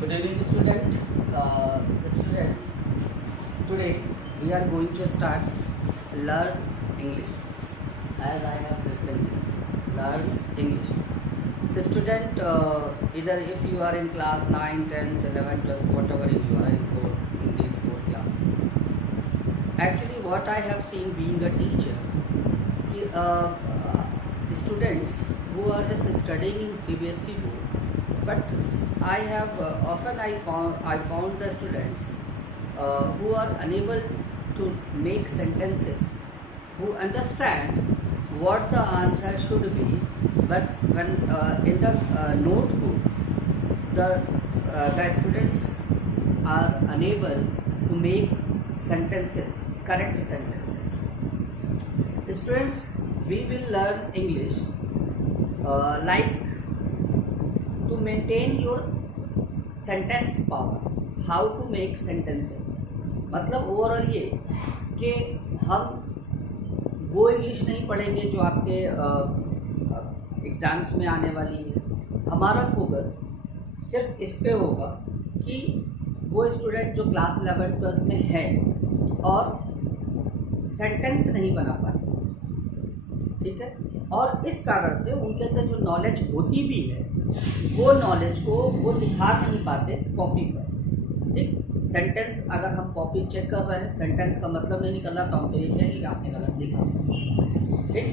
Good evening, student. Student, today we are going to start learn English. As I have written, learn English. Student, either if you are in class 9, 10, 11, 12, whatever you are in these four classes. Actually, what I have seen being a teacher, students who are just studying in CBSE board, but I have often I found the students who are unable to make sentences, who understand what the answer should be, but when in the notebook the students are unable to make sentences, correct sentences. Students, we will learn English like to maintain your sentence power, how to make sentences. मतलब overall ये कि हम वो English नहीं पढ़ेंगे जो आपके exams में आने वाली है. हमारा फोकस सिर्फ इस पे होगा कि वो स्टूडेंट जो क्लास 11 12 में है और सेंटेंस नहीं बना पाते, ठीक है, और इस कारण से उनके अंदर जो नॉलेज होती भी है वो नॉलेज को वो दिखा नहीं पाते कॉपी पर. ठीक, सेंटेंस अगर हम कॉपी चेक कर रहे हैं, सेंटेंस का मतलब नहीं निकल रहा, तो हम तो ये कहेंगे कि आपने गलत लिखा. ठीक,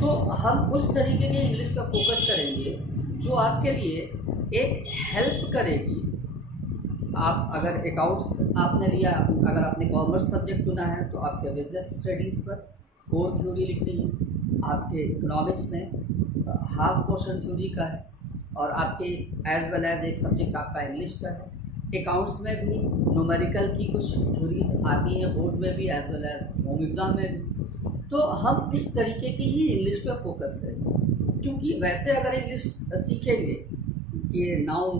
तो हम उस तरीके के इंग्लिश पर फोकस करेंगे जो आपके लिए एक हेल्प करेगी. आप अगर अकाउंट्स आपने लिया, अगर आपने कॉमर्स सब्जेक्ट चुना है तो आपके बिजनेस स्टडीज़ पर कोर थ्योरी लिखनी है, आपके इकोनॉमिक्स में हाफ पोर्शन थ्योरी का है, और आपके एज वेल एज एक सब्जेक्ट आपका इंग्लिश का है. अकाउंट्स में भी न्यूमेरिकल की कुछ थ्योरीज आती हैं बोर्ड में भी as well as home exam में भी. तो हम इस तरीके की ही इंग्लिश पे फोकस करेंगे, क्योंकि वैसे अगर इंग्लिश सीखेंगे कि नाउन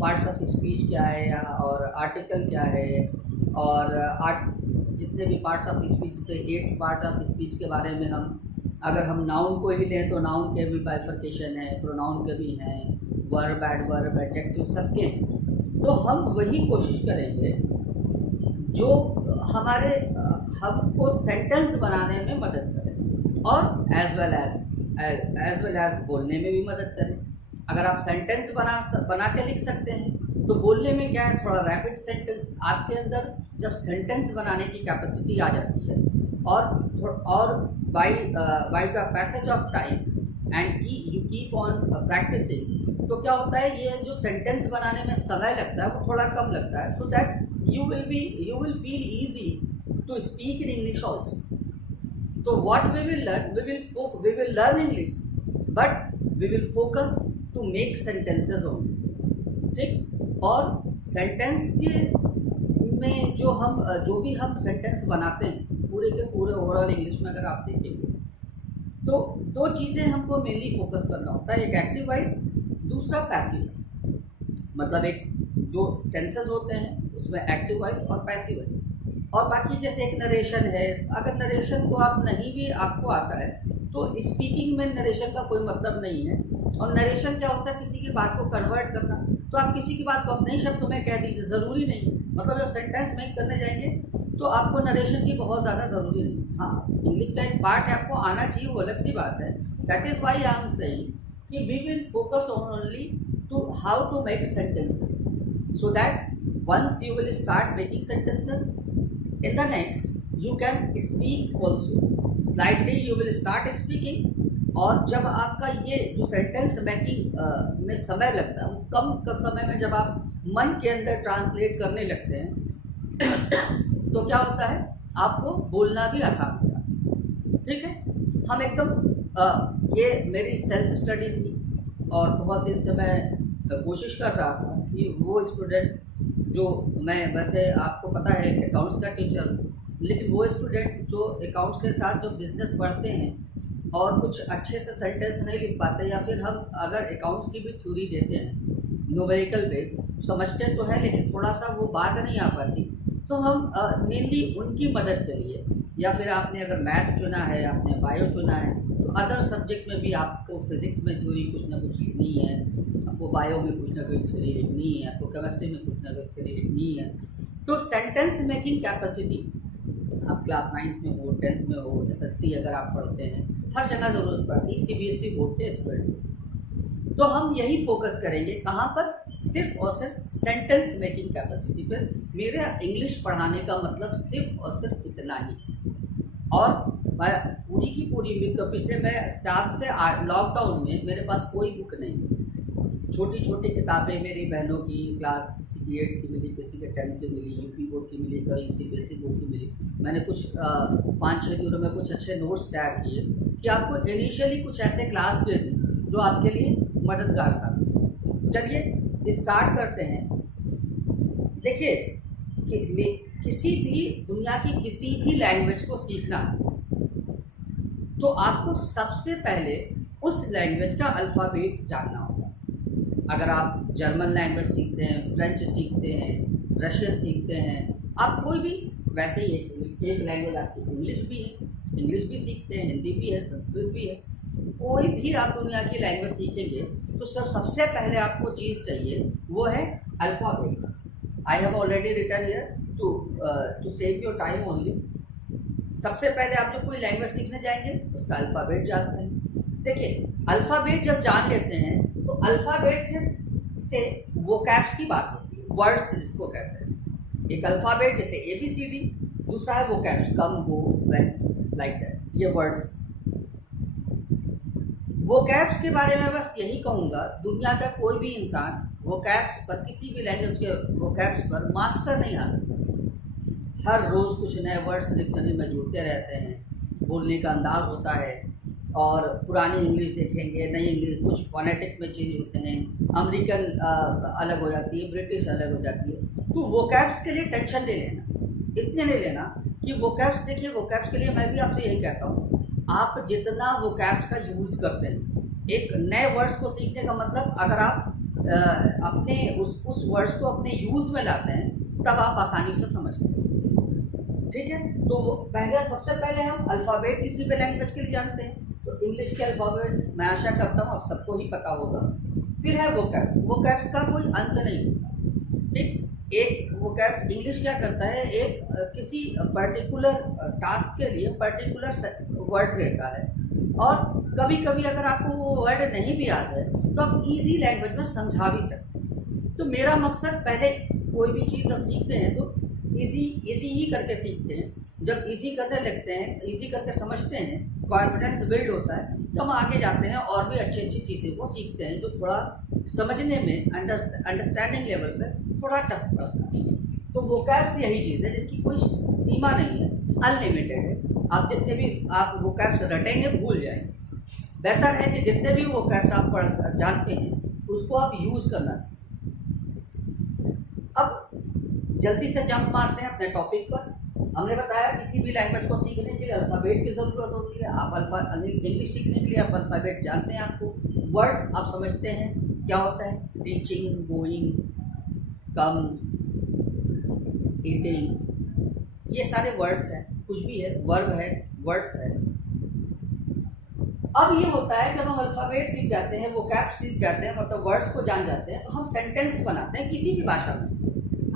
पार्ट्स ऑफ स्पीच क्या है और आर्टिकल क्या है, और जितने भी पार्ट्स ऑफ स्पीच होते हैं 8 पार्ट ऑफ स्पीच के बारे में अगर हम नाउन को ही लें तो नाउन के भी बाइफर्केशन है, प्रोनाउन के भी हैं, वर्ब एडवर्ब एडजेक्टिव सबके हैं. तो हम वही कोशिश करेंगे जो हमारे हमको सेंटेंस बनाने में मदद करे और एज वेल एज बोलने में भी मदद करे. अगर आप सेंटेंस बना के लिख सकते हैं तो बोलने में क्या है, थोड़ा रैपिड सेंटेंस आपके अंदर जब सेंटेंस बनाने की कैपेसिटी आ जाती है और by the passage of time and you keep on practicing, तो क्या होता है, ये जो सेंटेंस बनाने में समय लगता है वो थोड़ा कम लगता है, so that you will feel easy to speak in English also. तो what we will learn, we will learn English but we will focus to make sentences only. ठीक, और सेंटेंस के में जो भी हम सेंटेंस बनाते हैं पूरे के पूरे ओवरऑल इंग्लिश में अगर आप देखेंगे तो 2 चीज़ें हमको मेनली फोकस करना होता है, एक एक्टिव वॉइस, दूसरा पैसिव वॉइस. मतलब एक जो टेंसेस होते हैं उसमें एक्टिव वॉइस और पैसिव वॉइस, और बाकी जैसे एक नरेशन है, अगर नरेशन को आप नहीं भी आपको आता है तो स्पीकिंग में नरेशन का कोई मतलब नहीं है. और नरेशन क्या होता है, किसी की बात को कन्वर्ट करना. तो आप किसी की बात को अपने ही शब्दों में कह दीजिए, ज़रूरी नहीं, मतलब जब सेंटेंस मेक करने जाएंगे तो आपको नरेशन की बहुत ज़्यादा ज़रूरी नहीं. हाँ, इंग्लिश का एक पार्ट आपको आना चाहिए, वो अलग सी बात है. That is why I am saying कि we will focus on only to how to make sentences, so that once you will start making sentences, in the next you can speak also. Slightly you will start speaking, और जब आपका ये जो sentence making में समय लगता है वो कम समय में जब आप मन के अंदर ट्रांसलेट करने लगते हैं तो क्या होता है, आपको बोलना भी आसान होता है. ठीक है, हम एकदम ये मेरी सेल्फ स्टडी थी और बहुत दिन से मैं कोशिश कर रहा था कि वो स्टूडेंट जो, मैं वैसे आपको पता है अकाउंट्स का टीचर हूँ, लेकिन वो स्टूडेंट जो अकाउंट्स के साथ जो बिज़नेस पढ़ते हैं और कुछ अच्छे से सेंटेंस नहीं लिख पाते, या फिर हम अगर अकाउंट्स की भी थ्योरी देते हैं न्यूमेरिकल बेस, समझते तो है लेकिन थोड़ा सा वो बात नहीं आ पाती, तो हम मेनली उनकी मदद के लिए, या फिर आपने अगर मैथ चुना है, आपने बायो चुना है, तो अदर सब्जेक्ट में भी आपको फिजिक्स में थ्योरी कुछ ना कुछ लिखनी है, आपको बायो में कुछ ना कुछ थ्योरी लिखनी है, आपको केमिस्ट्री में कुछ ना कुछ थ्योरी लिखनी है। तो सेंटेंस मेकिंग कैपेसिटी आप क्लास 9th में हो, 10th में हो, SST अगर आप पढ़ते हैं, हर जगह ज़रूरत पड़ती है CBSE बोर्ड के स्टूडेंट को। तो हम यही फोकस करेंगे कहाँ पर, सिर्फ और सिर्फ सेंटेंस मेकिंग कैपेसिटी पर। मेरा इंग्लिश पढ़ाने का मतलब सिर्फ और सिर्फ इतना ही। और मैं पूरी की पूरी पिछले मैं 7 से 8 लॉकडाउन में मेरे पास कोई बुक नहीं, छोटी छोटी किताबें मेरी बहनों की क्लास किसी की 8 की मिली, किसी के 10 की मिली, यूपी बोर्ड की मिली, कहीं CBSE बोर्ड की मिली। मैंने कुछ 5-6 दिनों में कुछ अच्छे नोट्स तैयार किए कि आपको इनिशियली कुछ ऐसे क्लास दे दूँ जो आपके लिए मददगार साबित हो। चलिए स्टार्ट करते हैं। देखिए कि किसी भी दुनिया की किसी भी लैंग्वेज को सीखना तो आपको सबसे पहले उस लैंग्वेज का अल्फ़ाबेट जानना होगा। अगर आप जर्मन लैंग्वेज सीखते हैं, फ्रेंच सीखते हैं, रशियन सीखते हैं, आप कोई भी, वैसे ही एक लैंग्वेज आपकी इंग्लिश भी है, इंग्लिश भी सीखते हैं, हिंदी भी है, संस्कृत भी है, कोई भी आप दुनिया की लैंग्वेज सीखेंगे तो सबसे पहले आपको चीज़ चाहिए वो है alphabet. I have already written here to save your time only. सबसे पहले आप जब कोई लैंग्वेज सीखने जाएंगे उसका अल्फ़ाबेट जानते हैं। देखिए अल्फ़ाबेट जब जान लेते हैं तो अल्फ़ाबेट से वोकैब्स की बात होती है, वर्ड्स जिसको कहते हैं। एक अल्फ़ाबेट जैसे ABCD, दूसरा है vocabs, come, go, when, like that, ये वर्ड्स। वोकैब्स के बारे में बस यही कहूँगा, दुनिया का कोई भी इंसान वोकैब्स पर, किसी भी लैंग्वेज के वोकैब्स पर मास्टर नहीं आ सकता। हर रोज़ कुछ नए वर्ड्स डिक्शनरी में जुड़ते रहते हैं, बोलने का अंदाज होता है, और पुरानी इंग्लिश देखेंगे, नई इंग्लिश, कुछ फोनेटिक में चेंज होते हैं, अमेरिकन अलग हो जाती है, ब्रिटिश अलग हो जाती है। तो वोकैब्स के लिए टेंशन ले लेना, इसलिए ले लेना कि वोकैब्स, देखिए वोकैब्स के लिए मैं भी आपसे यही कहता हूँ, आप जितना वोकैब्स का यूज़ करते हैं, एक नए वर्ड्स को सीखने का मतलब, अगर आप अपने उस वर्ड्स को अपने यूज़ में लाते हैं तब आप आसानी से समझते हैं। ठीक है, तो पहले सबसे पहले हम अल्फ़ाबेट किसी भी लैंग्वेज के लिए जानते हैं, तो इंग्लिश के अल्फ़ाबेट मैं आशा करता हूँ आप सबको ही पता होगा। फिर है वोकैब्स, वोकैब्स का कोई अंत नहीं होता। ठीक, एक वोकैब इंग्लिश क्या करता है, एक किसी पर्टिकुलर टास्क के लिए पर्टिकुलर वर्ड देता है, और कभी कभी अगर आपको वो वर्ड नहीं भी आता है तो आप इजी लैंग्वेज में समझा भी सकते हैं। तो मेरा मकसद, पहले कोई भी चीज़ हम सीखते हैं तो इजी ही करके सीखते हैं। जब इजी करने लगते हैं, इजी करके समझते हैं, कॉन्फिडेंस बिल्ड होता है, तो हम आगे जाते हैं और भी अच्छी अच्छी चीज़ें को सीखते हैं जो थोड़ा समझने में, अंडरस्टैंडिंग लेवल पे थोड़ा टफ पड़ता है। तो वोकैब्स यही चीज़ है जिसकी कोई सीमा नहीं है, अनलिमिटेड है। आप जितने भी आप वोकैब्स रटेंगे भूल जाएंगे। बेहतर है कि जितने भी वोकैब्स आप जानते हैं उसको आप यूज़ करना सीखें। अब जल्दी से जंप मारते हैं अपने टॉपिक पर। हमने बताया किसी भी लैंग्वेज को सीखने के लिए अल्फ़ाबेट की ज़रूरत होती है। आप इंग्लिश सीखने के लिए आप अल्फ़ाबेट जानते हैं, आपको वर्ड्स आप समझते हैं क्या होता है, रीचिंग, गोइंग, कम, ईटिंग, ये सारे वर्ड्स हैं, कुछ भी है, वर्ब है, वर्ड्स है। अब ये होता है जब हम अल्फ़ाबेट सीख जाते हैं, वोकैब सीख जाते हैं, मतलब वर्ड्स को जान जाते हैं, तो हम सेंटेंस बनाते हैं किसी भी भाषा में।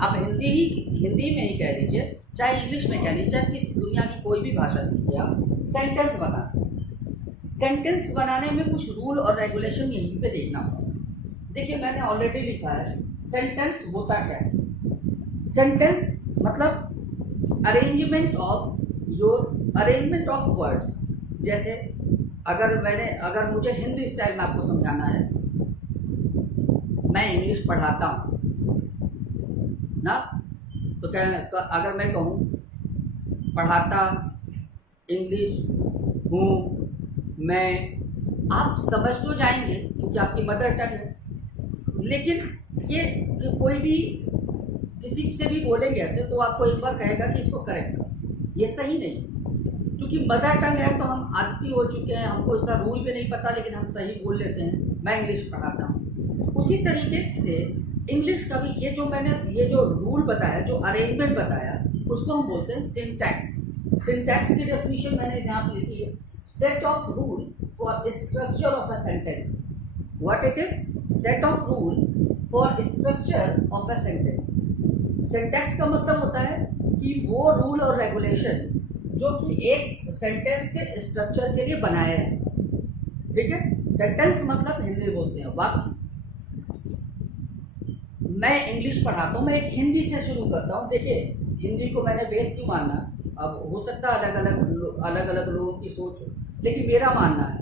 आप हिंदी में ही कह लीजिए, चाहे इंग्लिश में कह लीजिए, चाहे किसी दुनिया की कोई भी भाषा सीखिए, आप सेंटेंस बनाते हैं। सेंटेंस बनाने में कुछ रूल और रेगुलेशन यहीं पे देखना होगा। देखिए मैंने ऑलरेडी लिखा है, सेंटेंस होता क्या है। सेंटेंस मतलब अरेंजमेंट ऑफ वर्ड्स। जैसे अगर मुझे हिंदी स्टाइल में आपको समझाना है, मैं इंग्लिश पढ़ाता हूँ ना, तो क्या अगर मैं कहूँ पढ़ाता इंग्लिश हूँ मैं, आप समझ तो जाएंगे क्योंकि आपकी मदर टंग है। लेकिन ये कोई भी किसी से भी बोलेंगे ऐसे तो आपको एक बार कहेगा कि इसको करेक्ट करो, ये सही नहीं। क्योंकि मदर टंग है तो हम आदती हो चुके हैं, हमको इसका रूल भी नहीं पता, लेकिन हम सही बोल लेते हैं, मैं इंग्लिश पढ़ाता हूँ। उसी तरीके से इंग्लिश का भी ये जो रूल बताया, जो अरेंजमेंट बताया, उसको हम बोलते हैं सिंटैक्स। सिंटैक्स की डेफिनेशन मैंने यहाँ पे लिखी है, set of rule for structure of a sentence. What it is? Set of rule for structure of a sentence. Syntax का मतलब होता है कि वो रूल और रेगुलेशन जो कि एक सेंटेंस के स्ट्रक्चर के लिए बनाया है। ठीक है, सेंटेंस मतलब हिंदी बोलते हैं वाक्य। मैं इंग्लिश पढ़ाता हूँ, मैं एक हिंदी से शुरू करता हूँ। देखिए, हिंदी को मैंने बेस क्यों मानना, अब हो सकता है अलग अलग लोगों की सोच हो, लेकिन मेरा मानना है,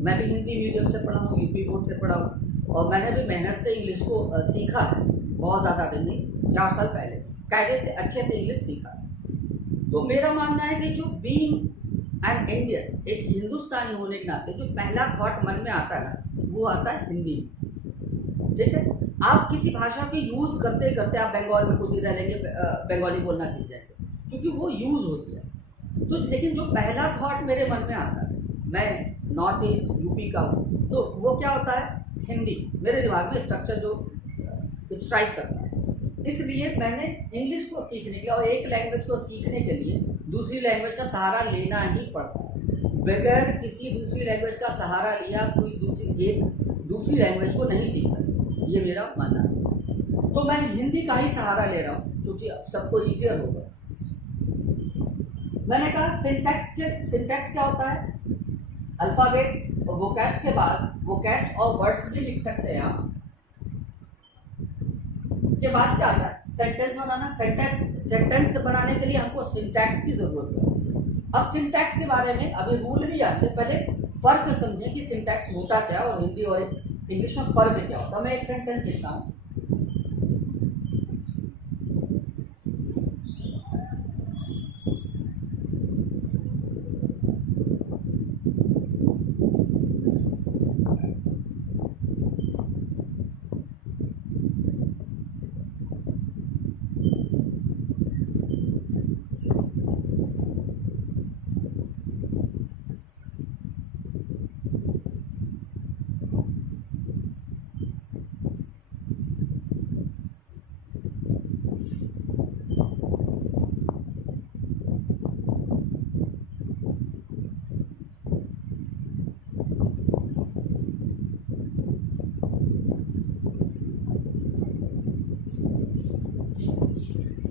मैं भी हिंदी मीडियम से पढ़ा हूँ, यूपी बोर्ड से पढ़ा हूँ, और मैंने भी मेहनत से इंग्लिश को सीखा है। बहुत ज़्यादा दिन नहीं, 4 साल पहले कायदे से अच्छे से इंग्लिश सीखा है। तो मेरा मानना है कि जो बीइंग एन इंडियन, एक हिंदुस्तानी होने के नाते जो पहला थॉट मन में आता है ना, वो आता है हिंदी। ठीक है, आप किसी भाषा की यूज़ करते करते आप बंगाल में कुछ ही रह लेंगे, बंगाली बोलना सीख जाएंगे, क्योंकि वो यूज़ होती है। तो लेकिन जो पहला थॉट मेरे मन में आता है, मैं नॉर्थ ईस्ट यूपी का हूँ, तो वो क्या होता है? हिंदी। मेरे दिमाग में स्ट्रक्चर जो स्ट्राइक करता है, इसलिए मैंने इंग्लिश को सीखने के लिए और एक लैंग्वेज को सीखने के लिए दूसरी लैंग्वेज का सहारा लेना ही पड़ता है। बगैर किसी दूसरी लैंग्वेज का सहारा लिया कोई दूसरी लैंग्वेज को नहीं सीख सकता, ये मेरा मानना है। तो मैं हिंदी का ही सहारा ले रहा हूँ क्योंकि सबको ईजियर होगा। मैंने कहा सिंटैक्स क्या होता है? अल्फाबेट और वोकैब्स के बाद वोकैब्स और वर्ड्स भी लिख सकते हैं आप। के बाद क्या आता है? सेंटेंस बनाना। सेंटेंस बनाने के लिए हमको सिंटैक्स की जरूरत है। अब सिंटैक्स के बारे में अभी रूल भी जानते हैं, पहले फर्क समझें कि सिंटैक्स होता क्या और हिंदी और इंग्लिश में फर्क क्या होता है। मैं एक सेंटेंस लिखता हूँ,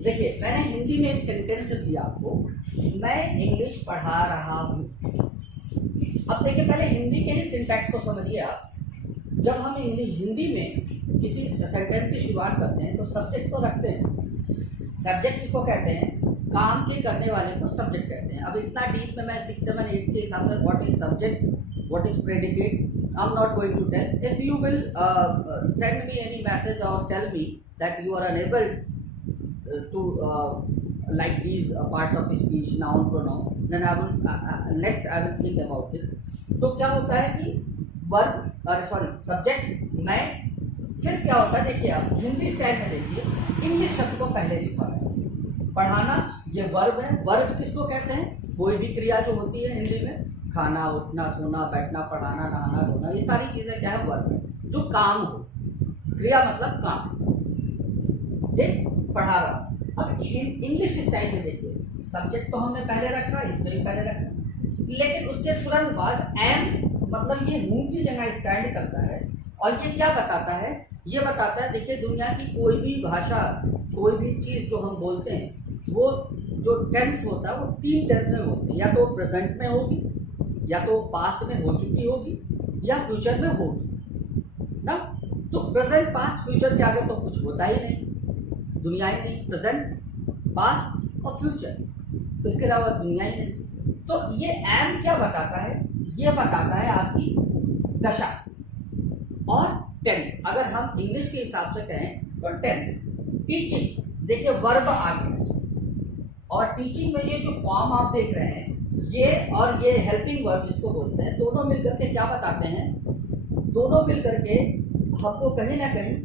देखिए मैंने हिंदी में एक सेंटेंस दिया आपको, मैं इंग्लिश पढ़ा रहा हूँ। अब देखिए पहले हिंदी के ही सिंटैक्स को समझिए आप। जब हम हिंदी में किसी सेंटेंस की शुरुआत करते हैं तो सब्जेक्ट को रखते हैं। सब्जेक्ट किसको कहते हैं? काम के करने वाले को सब्जेक्ट कहते हैं। अब इतना डीप में मैं 6, 7, 8 के हिसाब से what is subject, what is predicate, I am not going to tell. If you will send me any message और tell me that you are unable to like these parts of speech, noun, pronoun, then I will next I will think about it. तो क्या होता है कि subject मैं, फिर क्या होता है देखिए आप हिंदी स्टाइल में देखिए, इंग्लिश शब्द को पहले लिखा है। पढ़ाना ये वर्ब है। वर्ब किसको कहते हैं? कोई भी क्रिया जो होती है हिंदी में, खाना, उठना, सोना, बैठना, पढ़ाना, नहाना, धोना, ये सारी चीज़ें क्या है? वर्ब है। जो काम हो, क्रिया मतलब काम, ठीक, पढ़ा रहा हूँ। अब इंग्लिश स्टाइल में देखिए, सब्जेक्ट तो हमने पहले रखा, इसमें भी पहले रखा, लेकिन उसके तुरंत बाद एम मतलब ये हूँ की जगह स्टैंड करता है। और ये क्या बताता है? ये बताता है, देखिए दुनिया की कोई भी भाषा, कोई भी चीज़ जो हम बोलते हैं, वो जो टेंस होता है वो 3 टेंस में होते हैं। या तो प्रेजेंट में होगी, या तो पास्ट में हो चुकी होगी, या फ्यूचर में होगी ना। तो प्रेजेंट, पास्ट, फ्यूचर के आगे तो कुछ होता ही नहीं, दुनिया ही नहीं। प्रेजेंट, पास्ट और फ्यूचर, इसके अलावा दुनिया ही नहीं। तो ये एम क्या बताता है? ये बताता है आपकी दशा। और टेंस, अगर हम इंग्लिश के हिसाब से कहें तो टेंस। टीचिंग, देखिए वर्ब आ गया, और टीचिंग में ये जो फॉर्म आप देख रहे हैं, ये और ये हेल्पिंग वर्ब जिसको बोलते हैं, दोनों मिलकर के क्या बताते हैं? दोनों मिलकर के हमको कहीं ना कहीं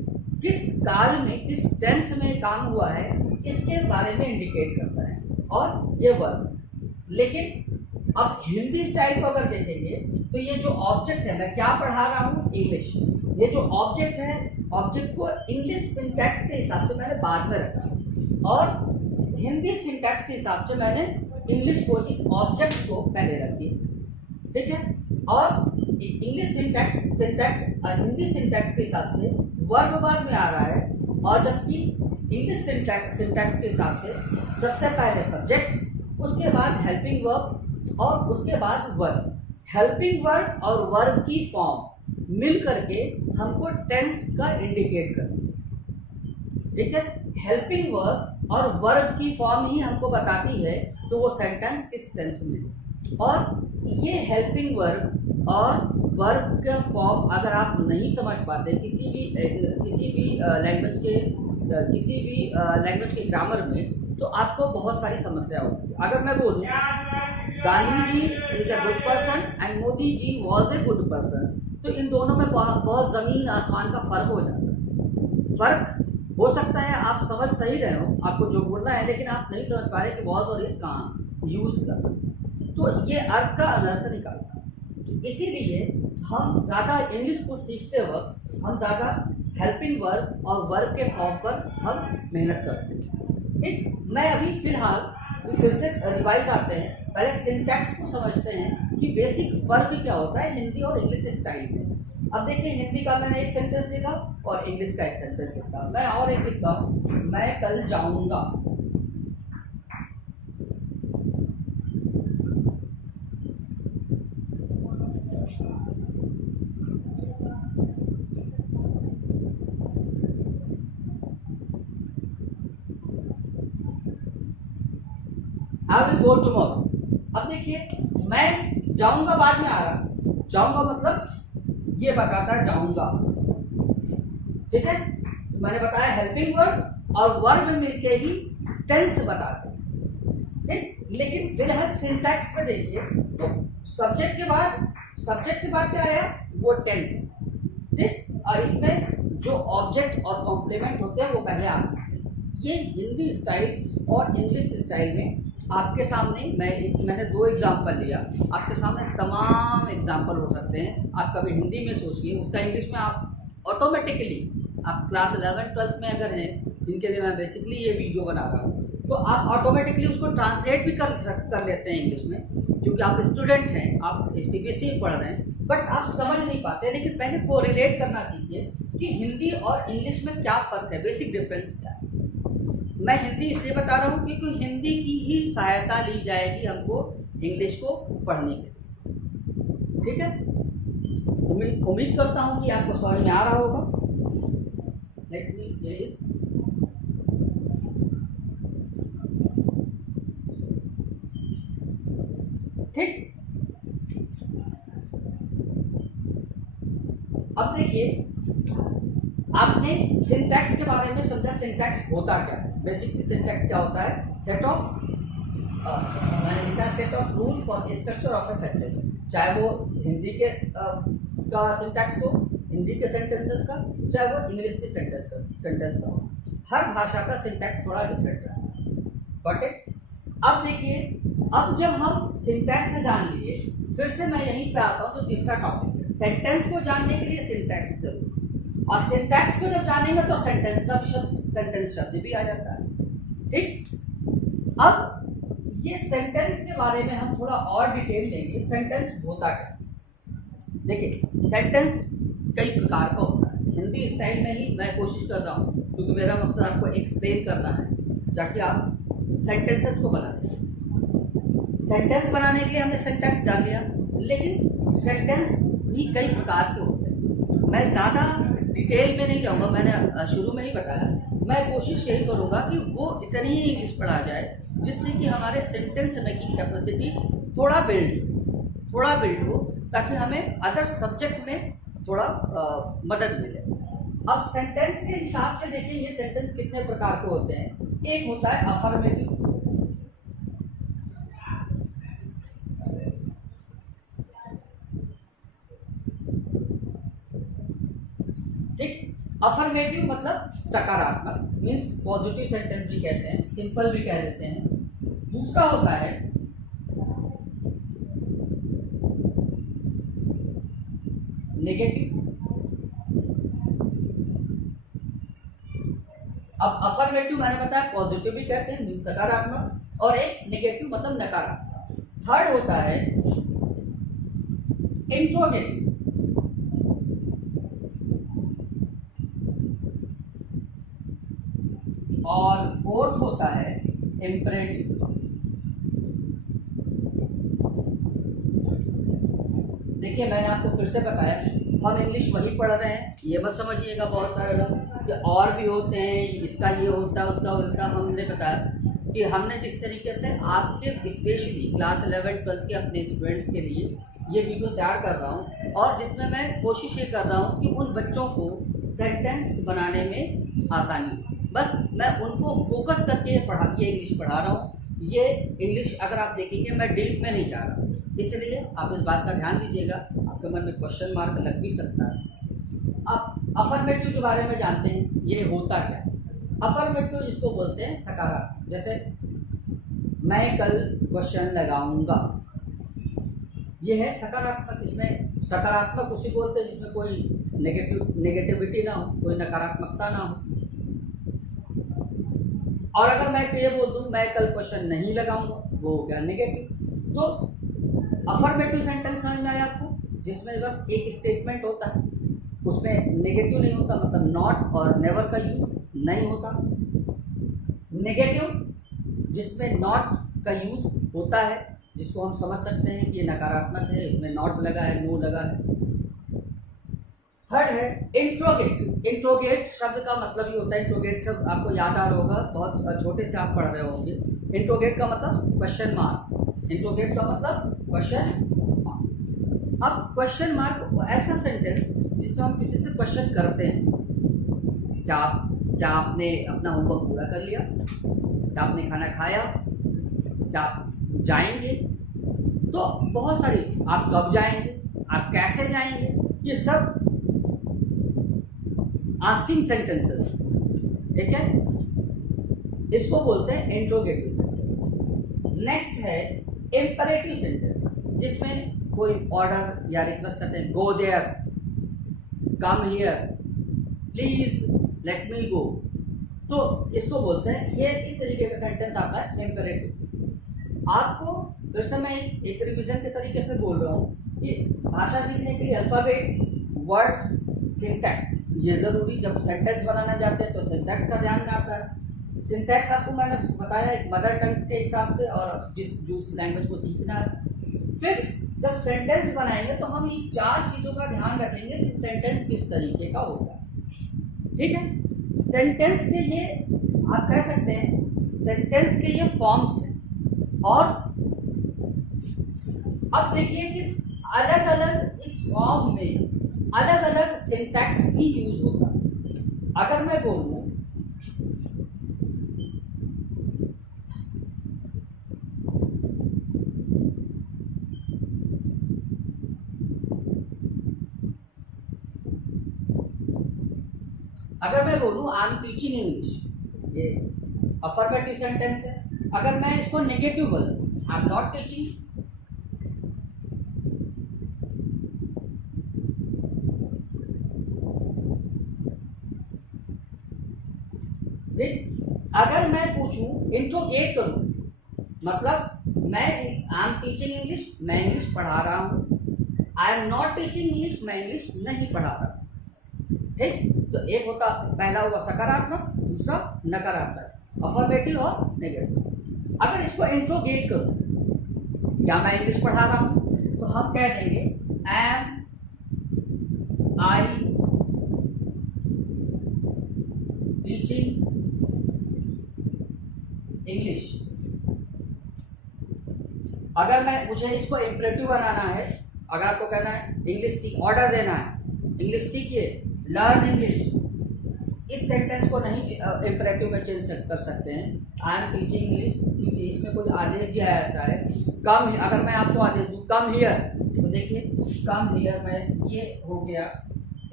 किस काल में, किस टेंस में काम हुआ है, इसके बारे में इंडिकेट करता है, और ये वर्ब। लेकिन अब हिंदी स्टाइल को अगर देखेंगे तो ये जो ऑब्जेक्ट है, मैं क्या पढ़ा रहा हूँ? इंग्लिश। ये जो ऑब्जेक्ट है, ऑब्जेक्ट को इंग्लिश सिंटैक्स के हिसाब से मैंने बाद में रखा, और हिंदी सिंटैक्स के हिसाब से मैंने इंग्लिश को, इस ऑब्जेक्ट को पहले रख दिया। ठीक है, और इंग्लिश सिंटैक्स हिंदी सिंटैक्स के हिसाब से वर्ब बाद में आ रहा है, और जबकि इंग्लिश सिंटैक्स के हिसाब से सबसे पहले सब्जेक्ट, उसके बाद हेल्पिंग वर्ब और उसके बाद वर्ब। हेल्पिंग वर्ब और वर्ब की फॉर्म मिल करके हमको टेंस का इंडिकेट करती है। ठीक है, हेल्पिंग वर्ब और वर्ब की फॉर्म ही हमको बताती है तो वो सेंटेंस किस टेंस में है। और ये हेल्पिंग वर्ब और वर्ब का फॉर्म अगर आप नहीं समझ पाते किसी भी लैंग्वेज के ग्रामर में, तो आपको बहुत सारी समस्या होती है। अगर मैं बोलूँ Gandhi ji is a good person and Modi ji was a good person, तो इन दोनों में बहुत ज़मीन आसमान का फर्क हो जाता है। फर्क हो सकता है आप समझ सही रहे हो, आपको जो बोलना है, लेकिन आप नहीं समझ पा रहे कि वॉज और इज कहाँ यूज़ करना, तो ये अर्थ का अनर्थ निकालता है। तो इसीलिए हम ज़्यादा इंग्लिश को सीखते वक्त हम ज़्यादा हेल्पिंग वर्ब और वर्ब के फॉर्म पर हम मेहनत करते हैं। ठीक, मैं अभी फिलहाल फिर से रिवाइज आते हैं, पहले सिंटैक्स को समझते हैं कि बेसिक फ़र्क क्या होता है हिंदी और इंग्लिश स्टाइल में। अब देखिए, हिंदी का मैंने एक सेंटेंस लिखा और इंग्लिश का एक सेंटेंस लिखा। मैं और एक लिखता हूँ, मैं कल जाऊँगा। I will go tomorrow. अब देखिए, मैं जाऊंगा बाद में आ रहा, जाऊंगा मतलब ये बताता है जाऊंगा। ठीक है, मैंने बताया हेल्पिंग वर्ब और वर्ब मिलके ही टेंस बताते हैं। ठीक, लेकिन फिलहाल सिंटैक्स पे देखिए तो सब्जेक्ट के बाद क्या आया, वो टेंस। ठीक, और इसमें जो ऑब्जेक्ट और कॉम्प्लीमेंट होते हैं वो पहले आ सकते हैं। ये हिंदी स्टाइल और इंग्लिश स्टाइल में आपके सामने मैंने 2 एग्जाम्पल लिया, आपके सामने तमाम एग्जाम्पल हो सकते हैं। आप कभी हिंदी में सोचिए, उसका इंग्लिश में आप ऑटोमेटिकली, आप क्लास 11-12 में अगर हैं, जिनके लिए मैं बेसिकली ये वीडियो बना रहा हूँ, तो आप ऑटोमेटिकली उसको ट्रांसलेट भी कर लेते हैं इंग्लिश में, क्योंकि आप स्टूडेंट हैं, आप CBSE में पढ़ रहे हैं, बट आप समझ नहीं पाते। लेकिन पहले कोरिलेट करना सीखिए कि हिंदी और इंग्लिश में क्या फ़र्क है, बेसिक डिफरेंस क्या है। मैं हिंदी इसलिए बता रहा हूँ क्योंकि हिंदी की ही सहायता ली जाएगी हमको इंग्लिश को पढ़ने के लिए। ठीक है, उम्मीद करता हूँ कि आपको समझ में आ रहा होगा। लेट मी प्लीज, ठीक। अब देखिए, आपने सिंटैक्स के बारे में समझा, सिंटैक्स होता क्या है। बेसिकली सिंटैक्स क्या होता है, मैंने लिखा set of rule for structure of a sentence, चाहे वो हिंदी के का सिंटैक्स हो, हिंदी के सेंटेंसेस का, चाहे वो इंग्लिश के सेंटेंस का हो। हर भाषा का सिंटैक्स थोड़ा डिफरेंट रहता है। Got it. अब देखिए, अब जब हम सिंटैक्स से जान लिए, फिर से मैं यहीं पे आता हूँ तो तीसरा टॉपिक है, सेंटेंस को जानने के लिए सिंटैक्स जरूरी, और सिंटैक्स को जब जानेंगे तो सेंटेंस शब्द भी आ जाता है। ठीक, अब ये सेंटेंस के बारे में हम थोड़ा और डिटेल लेंगे। सेंटेंस होता क्या, देखिए सेंटेंस कई प्रकार का होता है। हिंदी स्टाइल में ही मैं कोशिश कर रहा हूँ, क्योंकि मेरा मकसद आपको एक्सप्लेन करना है ताकि आप सेंटेंसेस को बना सकें। सेंटेंस बनाने के लिए हमने सेंटेंस जान लिया, लेकिन सेंटेंस भी कई प्रकार के होते हैं। मैं ज़्यादा डिटेल में नहीं जाऊँगा, मैंने शुरू में ही बताया। मैं कोशिश यही करूँगा कि वो इतनी ही इंग्लिश पढ़ा जाए जिससे कि हमारे सेंटेंस मेकिंग कैपेसिटी थोड़ा बिल्ड हो, ताकि हमें अदर सब्जेक्ट में थोड़ा मदद मिले। अब सेंटेंस के हिसाब से देखिए, ये सेंटेंस कितने प्रकार के होते हैं। एक होता है अफर्मेटिव, ठीक। अफर्मेटिव मतलब सकारात्मक, मीन्स पॉजिटिव सेंटेंस भी कहते हैं, सिंपल भी कह देते हैं। दूसरा होता है नेगेटिव। अब अफर्मेटिव मैंने बताया पॉजिटिव भी कहते हैं, मीन्स सकारात्मक, और एक नेगेटिव मतलब नकारात्मक। थर्ड होता है इंट्रोगेटिव। और फोर्थ होता है इम्परेटिव। देखिए मैंने आपको फिर से बताया, हम इंग्लिश वही पढ़ रहे हैं, ये मत समझिएगा बहुत सारे लोग कि और भी होते हैं, इसका ये होता है उसका होता है। हमने बताया कि हमने जिस तरीके से आपके स्पेशली क्लास 11-12 के अपने स्टूडेंट्स के लिए ये वीडियो तैयार कर रहा हूँ, और जिसमें मैं कोशिश ये कर रहा हूँ कि उन बच्चों को सेंटेंस बनाने में आसानी, बस मैं उनको फोकस करके ये इंग्लिश पढ़ा रहा हूँ। ये इंग्लिश अगर आप देखेंगे मैं डीप में नहीं जा रहा, इसलिए आप इस बात का ध्यान दीजिएगा, आपके मन में क्वेश्चन मार्क लग भी सकता है। अब अफर्मेटिव के बारे में जानते हैं, ये होता क्या है। अफर्मेटिव जिसको बोलते हैं सकारात्मक, जैसे मैं कल क्वेश्चन लगाऊंगा, ये है सकारात्मक। इसमें सकारात्मक उसी बोलते हैं जिसमें कोई नेगेटिविटी ना हो, कोई नकारात्मकता ना हो। और अगर मैं ये बोल दूं मैं कल क्वेश्चन नहीं लगाऊंगा, वो हो गया नेगेटिव। तो अफर्मेटिव सेंटेंस समझ में आया आपको, जिसमें बस एक स्टेटमेंट होता है, उसमें नेगेटिव नहीं होता, मतलब नॉट और नेवर का यूज नहीं होता। नेगेटिव जिसमें नॉट का यूज होता है, जिसको हम समझ सकते हैं कि ये नकारात्मक है, इसमें नॉट लगा है, नो लगा है। थर्ड है इंट्रोगेटिव। इंट्रोगेट शब्द का मतलब ये होता है, इंट्रोगेट शब्द आपको याद आ रहा होगा, बहुत छोटे से आप पढ़ रहे होंगे। इंट्रोगेट का मतलब क्वेश्चन मार्क, इंट्रोगेट का मतलब क्वेश्चन मार्क। अब क्वेश्चन मार्क ऐसा सेंटेंस जिसमें हम किसी से क्वेश्चन करते हैं, क्या आपने अपना होमवर्क पूरा कर लिया, क्या आपने खाना खाया, क्या आप जाएंगे, तो बहुत सारी, आप कब जाएंगे, आप कैसे जाएंगे, ये सब आस्किंग सेंटेंसेस, ठीक है, इसको बोलते हैं इंट्रोगेटिव सेंटेंस। नेक्स्ट है इंपरेटिव सेंटेंस, जिसमें कोई ऑर्डर या रिक्वेस्ट करते हैं, go there, come here, please let me go, तो इसको बोलते हैं, ये इस तरीके का सेंटेंस आता है इंपरेटिव। आपको फिर से मैं एक रिवीजन के तरीके से बोल रहा हूँ कि भाषा सीखने के लिए अल्फाबेट, वर्ड्स, सिंटैक्स ये ज़रूरी, जब सेंटेंस बनाना जाते हैं तो सिंटैक्स का ध्यान में आता है। सिंटैक्स आपको मैंने बताया एक मदर टंग के हिसाब से, और जिस लैंग्वेज को सीखना है। फिर जब सेंटेंस बनाएंगे तो हम ये 4 चीज़ों का ध्यान रखेंगे कि सेंटेंस किस तरीके का होगा, ठीक है। सेंटेंस के ये आप कह सकते हैं, सेंटेंस के ये फॉर्म्स हैं, और अब देखिए कि अलग अलग इस फॉर्म में अलग अलग सिंटैक्स भी यूज होता है। अगर मैं बोलूं आई एम टीचिंग इंग्लिश, ये अफर्मेटिव सेंटेंस है। अगर मैं इसको नेगेटिव बोलूं, आई एम नॉट टीचिंग, अगर मैं पूछूं इंट्रोगेट करूं, मतलब मैं आई एम टीचिंग इंग्लिश, मैं इंग्लिश पढ़ा रहा हूं, आई एम नॉट टीचिंग इंग्लिश, मैं इंग्लिश नहीं पढ़ा रहा, ठीक। तो एक होता, पहला हुआ सकारात्मक, दूसरा नकारात्मक, अफर्मेटिव और नेगेटिव। अगर इसको इंट्रोगेट करूं, क्या मैं इंग्लिश पढ़ा रहा हूं, तो हम कह देंगे एम आई टीचिंग इंग्लिश। अगर मुझे इसको इंपरेटिव बनाना है, अगर आपको कहना है इंग्लिश सीख, ऑर्डर देना है इंग्लिश सीखिए, लर्न इंग्लिश, इस सेंटेंस को नहीं इंपरेटिव में चेंज कर सकते हैं, आई एम टीचिंग इंग्लिश, क्योंकि इसमें कोई आदेश दिया जाता है। कम, अगर मैं आपको आदेश दूँ कम हियर, तो देखिए कम हियर में ये हो गया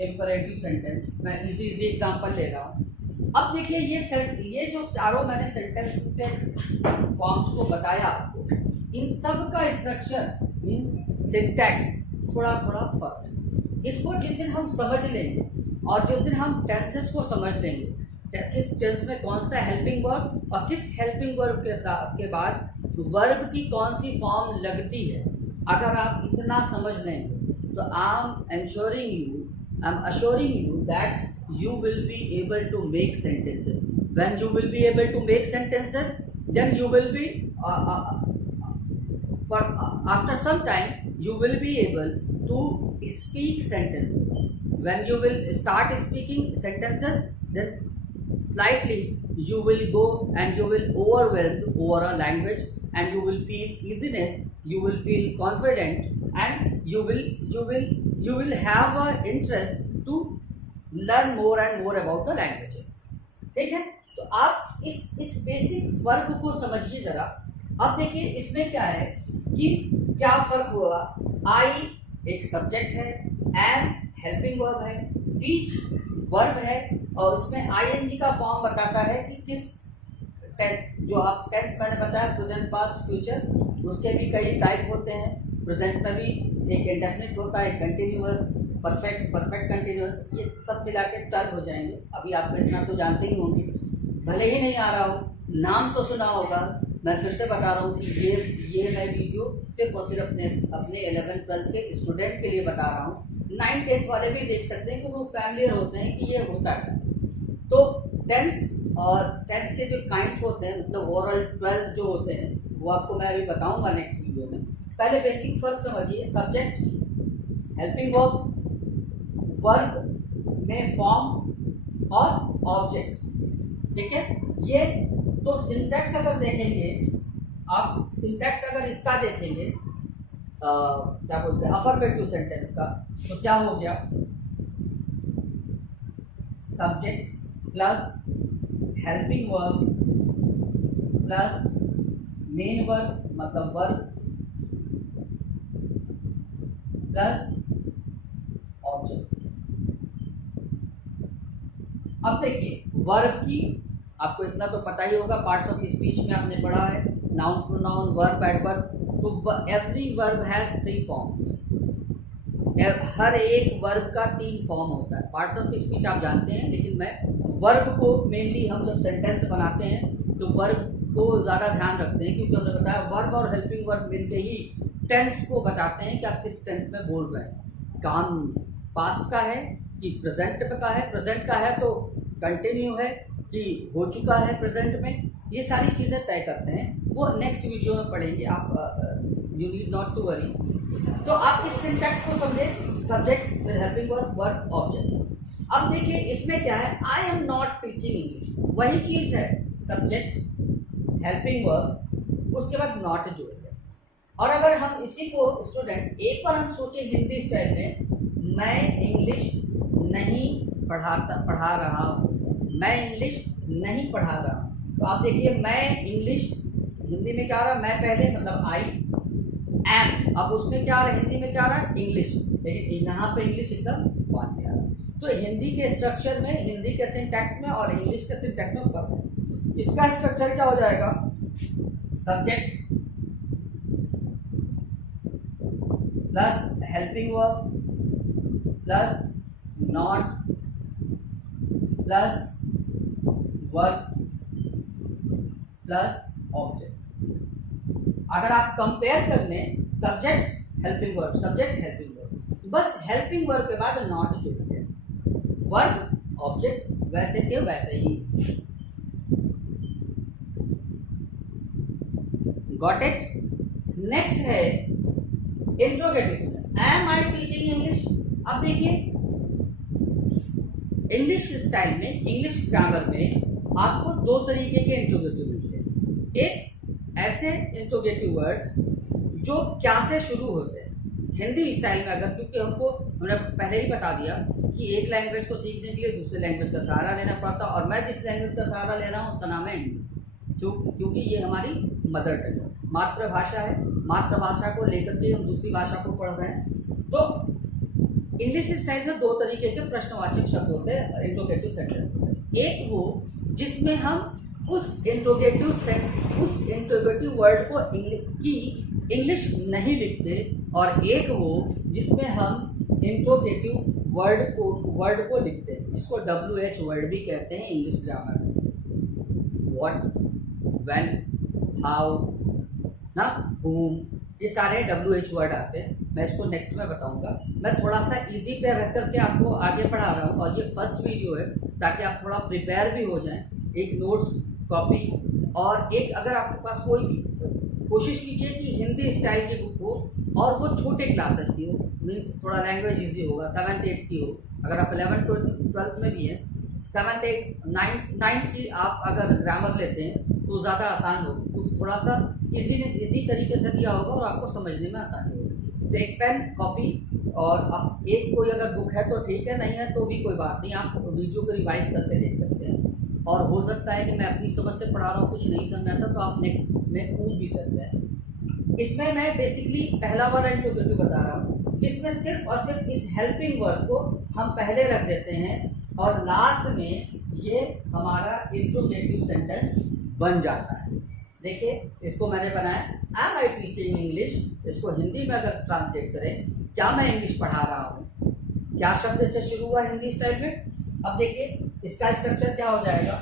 इंपरेटिव सेंटेंस। मैं इजी एग्जांपल ले रहा हूँ। अब देखिए ये जो चारों मैंने सेंटेंस के फॉर्म्स को बताया आपको, इन सब का स्ट्रक्चर मींस सिंटैक्स थोड़ा थोड़ा फर्क। इसको जिस दिन हम समझ लेंगे और जिस दिन हम टेंसेस को समझ लेंगे, किस टेंस में कौन सा हेल्पिंग वर्ब और किस हेल्पिंग वर्ब के बाद वर्ब की कौन सी फॉर्म लगती है, अगर आप इतना समझ लेंगे तो I am ensuring you I'm assuring you that you will be able to make sentences. When you will be able to make sentences, then you will be after some time you will be able to speak sentences. When you will start speaking sentences, then slightly you will go and you will overwhelm over a language, and you will feel easiness, you will feel confident, and you will have a interest to learn more and more about the languages. ठीक है, तो आप इस basic फर्क को समझिए जरा। अब देखिए इसमें क्या है कि क्या फर्क हुआ। आई एक सब्जेक्ट है, एम हेल्पिंग वर्ब है, टीच वर्ब है, और उसमें आईएनजी का फॉर्म बताता है कि किस जो आप टेंस मैंने बताया प्रेजेंट पास्ट फ्यूचर, उसके भी कई टाइप होते हैं। प्रेजेंट में भी एक इंडेफिनिट होता है, कंटिन्यूअस, परफेक्ट, परफेक्ट कंटिन्यूअस, ये सब मिला के 12 हो जाएंगे। अभी आप इतना तो जानते ही होंगे, भले ही नहीं आ रहा हो, नाम तो सुना होगा। मैं फिर से बता रहा हूँ कि ये मैं वीडियो सिर्फ और सिर्फ अपने 11th-12th के स्टूडेंट के लिए बता रहा हूँ। 9th-8th वाले भी देख सकते हैं कि वो फैमिलियर होते हैं कि ये होता है। तो टेंस और टेंस के जो काइंड होते हैं, मतलब ओवरऑल 12 जो होते हैं, वो आपको मैं अभी बताऊंगा नेक्स्ट वीडियो में। पहले बेसिक फर्क समझिए। सब्जेक्ट, हेल्पिंग वर्ब, वर्ब में फॉर्म और ऑब्जेक्ट, ठीक है। ये तो सिंटैक्स अगर देखेंगे आप, सिंटैक्स अगर इसका देखेंगे क्या बोलते हैं अफर्मेटिव सेंटेंस का, तो क्या हो गया, subject plus helping verb plus main verb मतलब वर्ब प्लस ऑब्जेक्ट। अब देखिए वर्ब की आपको इतना तो पता ही होगा, पार्ट्स ऑफ स्पीच में आपने पढ़ा है, नाउन, प्रोनाउन, वर्ब, एडवर्ब। तो एवरी वर्ब हैज 3 फॉर्म्स। हर एक वर्ब का 3 फॉर्म होता है। पार्ट्स ऑफ स्पीच आप जानते हैं, लेकिन मैं वर्ब को मेनली, हम जब सेंटेंस बनाते हैं तो वर्ब को ज़्यादा ध्यान रखते हैं, क्योंकि हमने बताया वर्ब और हेल्पिंग वर्ब मिलके ही टेंस को बताते हैं कि आप किस टेंस में बोल रहे हैं। काम पास्ट का है कि प्रेजेंट का है, प्रेजेंट का है तो कंटिन्यू है कि हो चुका है प्रेजेंट में, ये सारी चीज़ें तय करते हैं। वो नेक्स्ट वीडियो में पढ़ेंगे आप, you need not to worry. तो आप इस सिंटैक्स को समझे, सब्जेक्ट फिर हेल्पिंग वर्ब, वर्ब, ऑब्जेक्ट। अब देखिए इसमें क्या है, आई एम नॉट टीचिंग इंग्लिश, वही चीज़ है, सब्जेक्ट, हेल्पिंग वर्ब, उसके बाद नॉट जोड़ है। और अगर हम इसी को स्टूडेंट एक बार हम सोचे हिंदी स्टाइल में, मैं इंग्लिश नहीं पढ़ा रहा हूँ, मैं इंग्लिश नहीं पढ़ा रहा हूँ। तो आप देखिए मैं इंग्लिश, हिंदी में क्या आ रहा, मैं पहले मतलब आई एम, अब उसमें क्या आ रहा, हिंदी में क्या आ रहा, इंग्लिश, लेकिन यहाँ पे इंग्लिश एकदम बाद में आ रहा है। तो हिंदी के स्ट्रक्चर में, हिंदी के सिंटैक्स में और इंग्लिश के सिंटैक्स में फर्क है। इसका स्ट्रक्चर क्या हो जाएगा, subject plus helping verb plus not plus verb plus object. अगर आप कंपेयर कर लें subject helping verb, subject helping verb, बस हेल्पिंग वर्ब के बाद नॉट जुड़ गए, वर्ब ऑब्जेक्ट वैसे के वैसे ही। Got it. नेक्स्ट है interrogative, am I teaching English. अब देखिए इंग्लिश स्टाइल में, इंग्लिश ग्रामर में आपको 2 तरीके के इंट्रोगेटिव मिलते हैं। एक ऐसे इंट्रोगेटिव वर्ड्स जो क्या से शुरू होते हैं हिंदी स्टाइल में, अगर, क्योंकि हमने पहले ही बता दिया कि एक लैंग्वेज को सीखने के लिए दूसरे लैंग्वेज का सहारा लेना पड़ता, और मैं जिस लैंग्वेज का सहारा ले रहा हूँ उसका नाम है हिंदी, क्योंकि ये हमारी मदर टंग है, मातृभाषा है। मातृभाषा को लेकर के हम दूसरी भाषा को पढ़ रहे हैं। तो इंग्लिश स्टाइल से 2 तरीके के प्रश्नवाचक शब्द होते हैं, इंट्रोगेटिव सेंटेंस होते हैं। एक वो जिसमें हम उस इंट्रोगेटिव वर्ड को इंग्लिश नहीं लिखते, और एक वो जिसमें हम इंट्रोगेटिव वर्ड को लिखते हैं, जिसको WH वर्ड भी कहते हैं इंग्लिश ग्रामर में। व्हाट, व्हेन, हाउ, ना, whom, ये सारे WH वर्ड आते हैं, मैं इसको नेक्स्ट में बताऊंगा। मैं थोड़ा सा इजी पे रख करके आपको आगे पढ़ा रहा हूँ, और ये फर्स्ट वीडियो है ताकि आप थोड़ा प्रिपेयर भी हो जाएं। एक नोट्स कॉपी और एक, अगर आपके पास कोई भी, कोशिश कीजिए कि हिंदी स्टाइल की बुक हो और वो छोटे क्लासेस की हो, मीन्स थोड़ा लैंग्वेज इजी होगा, 7th 8th की हो। अगर आप 11th 12th में भी हैं, 7th 8th 9th की आप अगर ग्रामर लेते हैं तो ज़्यादा आसान होगी, क्योंकि थोड़ा सा इजी तरीके से दिया होगा और आपको समझने में आसानी होगी। तो एक पेन कॉपी, और अब एक कोई अगर बुक है तो ठीक है, नहीं है तो भी कोई बात नहीं, आप वीडियो को रिवाइज करके देख सकते हैं। और हो सकता है कि मैं अपनी समझ से पढ़ा रहा हूँ, कुछ नहीं समझ आता तो आप नेक्स्ट में पूछ भी सकते हैं। इसमें मैं बेसिकली पहला वाला इंट्रोगेटिव बता रहा हूँ, जिसमें सिर्फ और सिर्फ इस हेल्पिंग वर्ब को हम पहले रख देते हैं और लास्ट में ये हमारा इंट्रोगेटिव सेंटेंस बन जाता है। देखिए, इसको मैंने बनाया, एम आई टीचिंग इंग्लिश। इसको हिंदी में अगर ट्रांसलेट करें, क्या मैं इंग्लिश पढ़ा रहा हूँ, क्या शब्द से शुरू हुआ हिंदी स्टाइल में। अब देखिए इसका स्ट्रक्चर क्या हो जाएगा,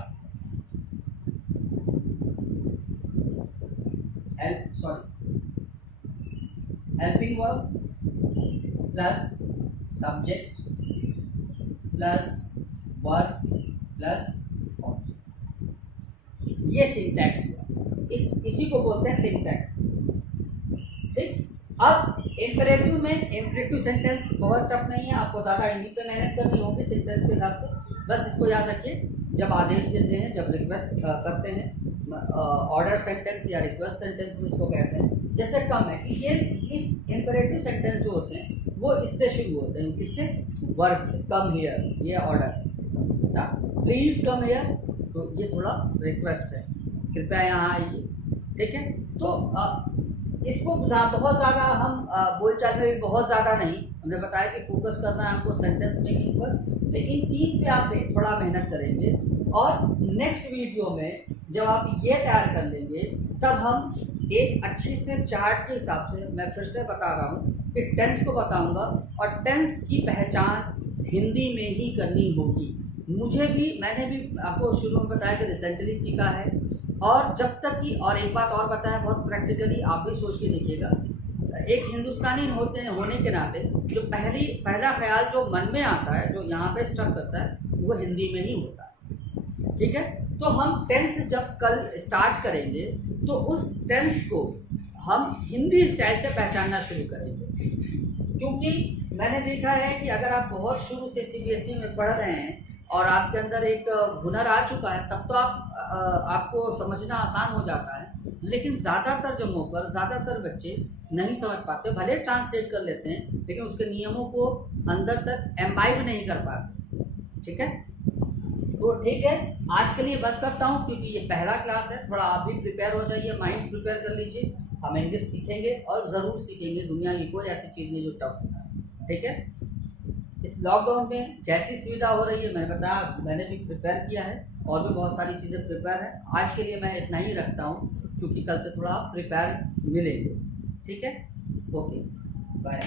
helping verb plus subject plus verb plus object, ये सिंटैक्स हुआ। इसी को बोलते हैं सिंटैक्स। ठीक, अब इम्पेरेटिव में, इम्पेरेटिव सेंटेंस बहुत टफ नहीं है, आपको ज़्यादा हिंदी पे मेहनत करनी होगी सेंटेंस के हिसाब से। बस इसको याद रखिए, जब आदेश देते हैं, जब रिक्वेस्ट करते हैं, ऑर्डर सेंटेंस या रिक्वेस्ट सेंटेंस में इसको कहते हैं। जैसे कम है कि ये इस इम्पेरेटिव सेंटेंस जो होते हैं वो इससे शुरू होते हैं, किससे, वर्ब से। कम हियर, ये ऑर्डर ना, प्लीज कम हियर, तो ये थोड़ा रिक्वेस्ट है, कृपया यहाँ आइए। ठीक है, तो इसको बहुत ज़्यादा हम बोलचाल में भी बहुत ज़्यादा नहीं, हमने बताया कि फोकस करना है हमको सेंटेंस मेकिंग पर। तो इन 3 पे आप थोड़ा मेहनत करेंगे, और नेक्स्ट वीडियो में जब आप ये तैयार कर लेंगे, तब हम एक अच्छी से चार्ट के हिसाब से, मैं फिर से बता रहा हूँ कि टेंस को बताऊँगा, और टेंस की पहचान हिंदी में ही करनी होगी। मैंने भी आपको शुरू में बताया कि रिसेंटली सीखा है, और जब तक कि, और एक बात और बताया बहुत प्रैक्टिकली, आप भी सोच के देखिएगा, एक हिंदुस्तानी होने के नाते जो पहला ख्याल जो मन में आता है, जो यहाँ पे स्टक करता है, वो हिंदी में ही होता है। ठीक है, तो हम टेंस जब कल स्टार्ट करेंगे तो उस टेंस को हम हिंदी स्टाइल से पहचानना शुरू करेंगे, क्योंकि मैंने देखा है कि अगर आप बहुत शुरू से CBSE में पढ़ रहे हैं और आपके अंदर एक हुनर आ चुका है, तब तो आपको समझना आसान हो जाता है। लेकिन ज़्यादातर जगहों पर ज़्यादातर बच्चे नहीं समझ पाते, भले ट्रांसलेट कर लेते हैं, लेकिन उसके नियमों को अंदर तक एम्बाइब नहीं कर पाते। ठीक है, तो ठीक है, आज के लिए बस करता हूँ, क्योंकि ये पहला क्लास है। थोड़ा आप भी प्रिपेयर हो जाइए, माइंड प्रिपेयर कर लीजिए। हम इंग्लिश सीखेंगे और ज़रूर सीखेंगे, दुनिया की कोई ऐसी चीज़ नहीं जो टफ है। ठीक है, इस लॉकडाउन में जैसी सुविधा हो रही है, मैंने बताया, मैंने भी प्रिपेयर किया है, और भी बहुत सारी चीज़ें प्रिपेयर है। आज के लिए मैं इतना ही रखता हूँ, क्योंकि कल से थोड़ा प्रिपेयर मिलेंगे। ठीक है, ओके, बाय।